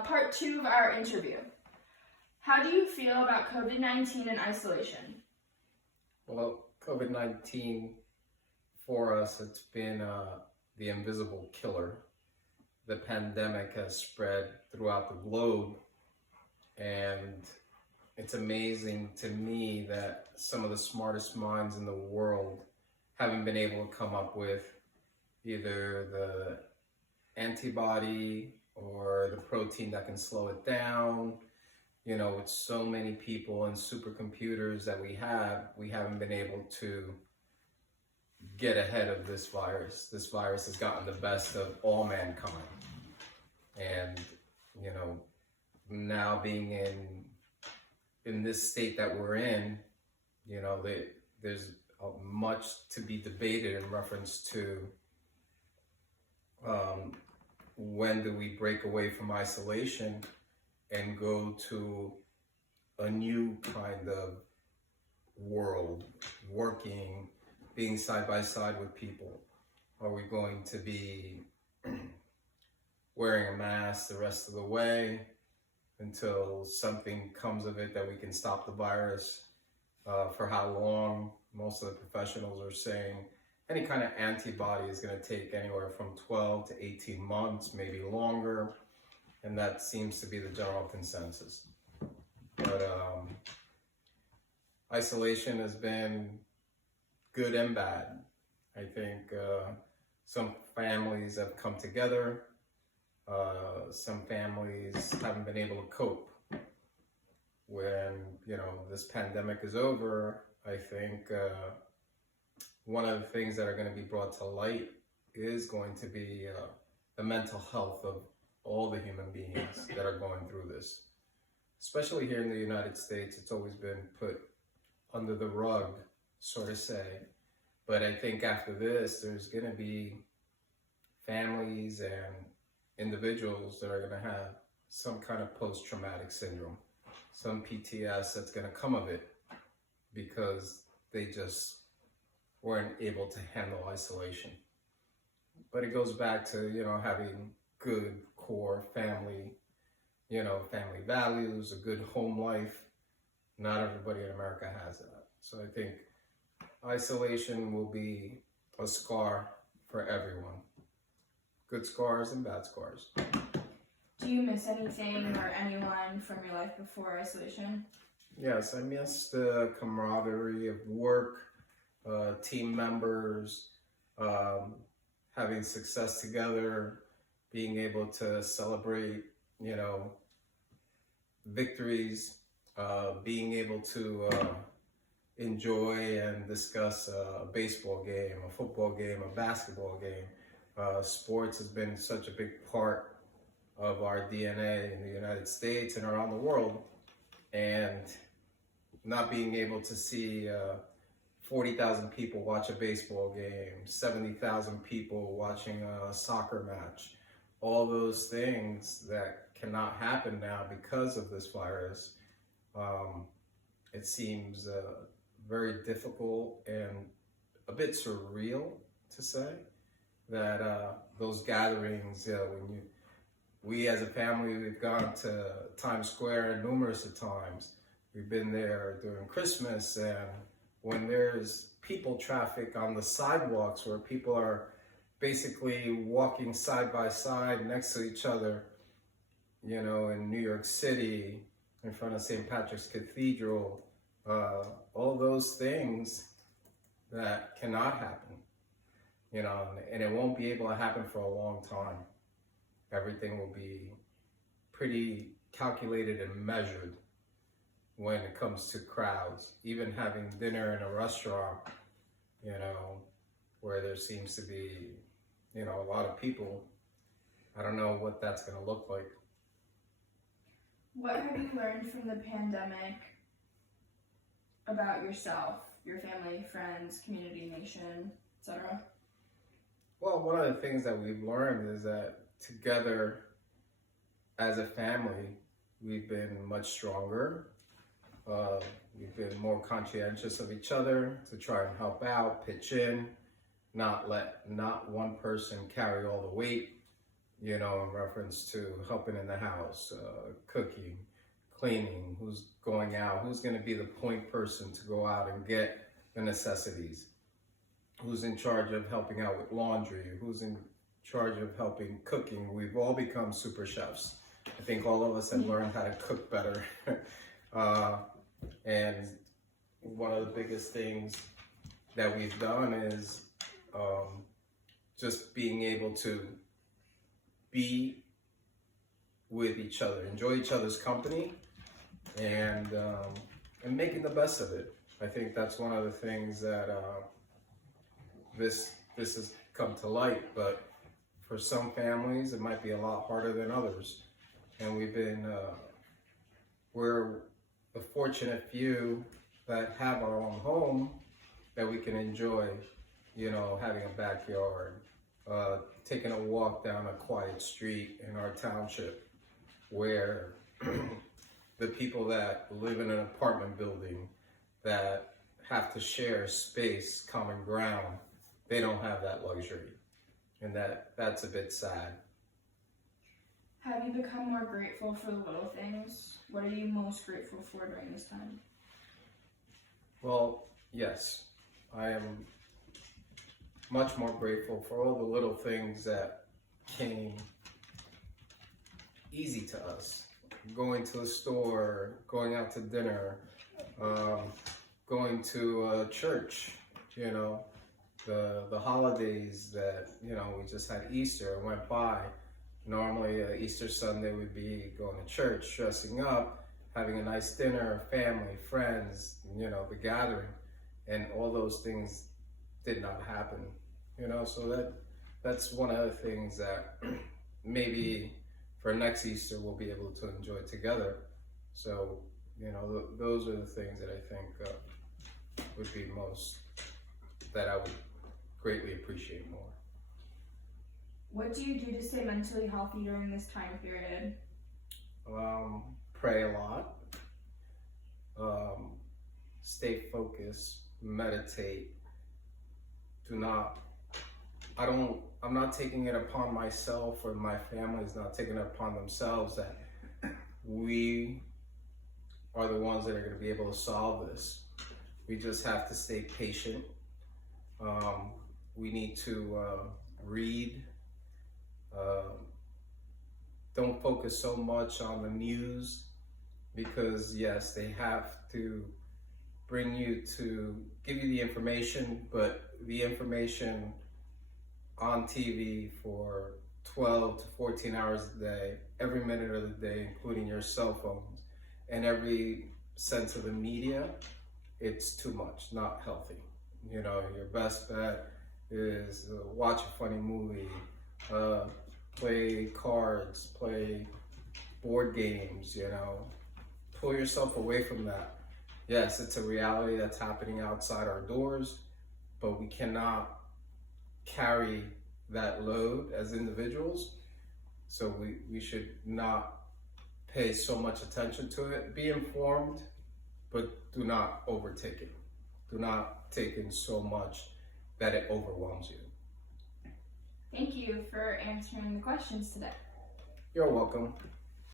Part 2 of our interview. How do you feel about COVID-19 and isolation? Well, COVID-19 for us, it's been the invisible killer. The pandemic has spread throughout the globe, and it's amazing to me that some of the smartest minds in the world haven't been able to come up with either the antibody or the protein that can slow it down. You know, with so many people and supercomputers that we haven't been able to get ahead of this virus. This virus has gotten the best of all mankind. And, you know, now being in this state that we're in, you know, there's much to be debated in reference to when do we break away from isolation and go to a new kind of world, working, being side by side with people. Are we going to be wearing a mask the rest of the way until something comes of it that we can stop the virus? For how long? Most of the professionals are saying any kind of antibody is going to take anywhere from 12 to 18 months, maybe longer. And that seems to be the general consensus. But isolation has been good and bad. I think some families have come together. Some families haven't been able to cope. When, you know, this pandemic is over, I think one of the things that are going to be brought to light is going to be the mental health of all the human beings that are going through this. Especially here in the United States, it's always been put under the rug, so to say. But I think after this, there's going to be families and individuals that are going to have some kind of post-traumatic syndrome, some PTS that's going to come of it because they just weren't able to handle isolation. But it goes back to, you know, having good core family, you know, family values, a good home life. Not everybody in America has that. So I think isolation will be a scar for everyone. Good scars and bad scars. Do you miss anything or anyone from your life before isolation? Yes, I miss the camaraderie of work, team members, having success together, being able to celebrate, you know, victories, being able to enjoy and discuss a baseball game, a football game, a basketball game. Sports has been such a big part of our DNA in the United States and around the world. And not being able to see 40,000 people watch a baseball game, 70,000 people watching a soccer match, all those things that cannot happen now because of this virus. It seems very difficult and a bit surreal to say that those gatherings, we as a family, we've gone to Times Square numerous of times. We've been there during Christmas, and when there's people traffic on the sidewalks where people are basically walking side by side next to each other, you know, in New York City, in front of St. Patrick's Cathedral, all those things that cannot happen, you know, and it won't be able to happen for a long time. Everything will be pretty calculated and measured when it comes to crowds. Even having dinner in a restaurant, you know, where there seems to be, you know, a lot of people, I don't know what that's going to look like. What have you learned from the pandemic about yourself, your family, friends, community, nation, etc.? Well, one of the things that we've learned is that together as a family, we've been much stronger. We've been more conscientious of each other to try and help out, pitch in, not let one person carry all the weight. you know, in reference to helping in the house, cooking, cleaning, who's going out, who's going to be the point person to go out and get the necessities, who's in charge of helping out with laundry, who's in charge of helping cooking. We've all become super chefs. I think all of us have learned how to cook better. And one of the biggest things that we've done is just being able to be with each other, enjoy each other's company, and making the best of it. I think that's one of the things that this has come to light. But for some families, it might be a lot harder than others. And we're the fortunate few that have our own home that we can enjoy, you know, having a backyard, taking a walk down a quiet street in our township where the people that live in an apartment building that have to share space, common ground, they don't have that luxury. And that's a bit sad. Have you become more grateful for the little things? What are you most grateful for during this time? Well, yes, I am much more grateful for all the little things that came easy to us. Going to a store, going out to dinner, going to a church, you know, the holidays that, you know, we just had Easter went by. Normally Easter Sunday would be going to church, dressing up, having a nice dinner, family, friends, you know, the gathering, and all those things did not happen, you know, so that's one of the things that maybe for next Easter we'll be able to enjoy together. So, you know, those are the things that I think would be most, that I would greatly appreciate more. What do you do to stay mentally healthy during this time period? Pray a lot, stay focused, meditate. I'm not taking it upon myself, or my family is not taking it upon themselves that we are the ones that are going to be able to solve this. We just have to stay patient. We need to read. Don't focus so much on the news, because yes, they have to bring you to give you the information, but the information on TV for 12 to 14 hours a day, every minute of the day, including your cell phones, and every sense of the media, it's too much, not healthy. You know, your best bet is watch a funny movie, play cards, play board games, you know. Pull yourself away from that. Yes, it's a reality that's happening outside our doors, but we cannot carry that load as individuals. So we should not pay so much attention to it. Be informed, but do not overtake it. Do not take in so much that it overwhelms you. Thank you for answering the questions today. You're welcome.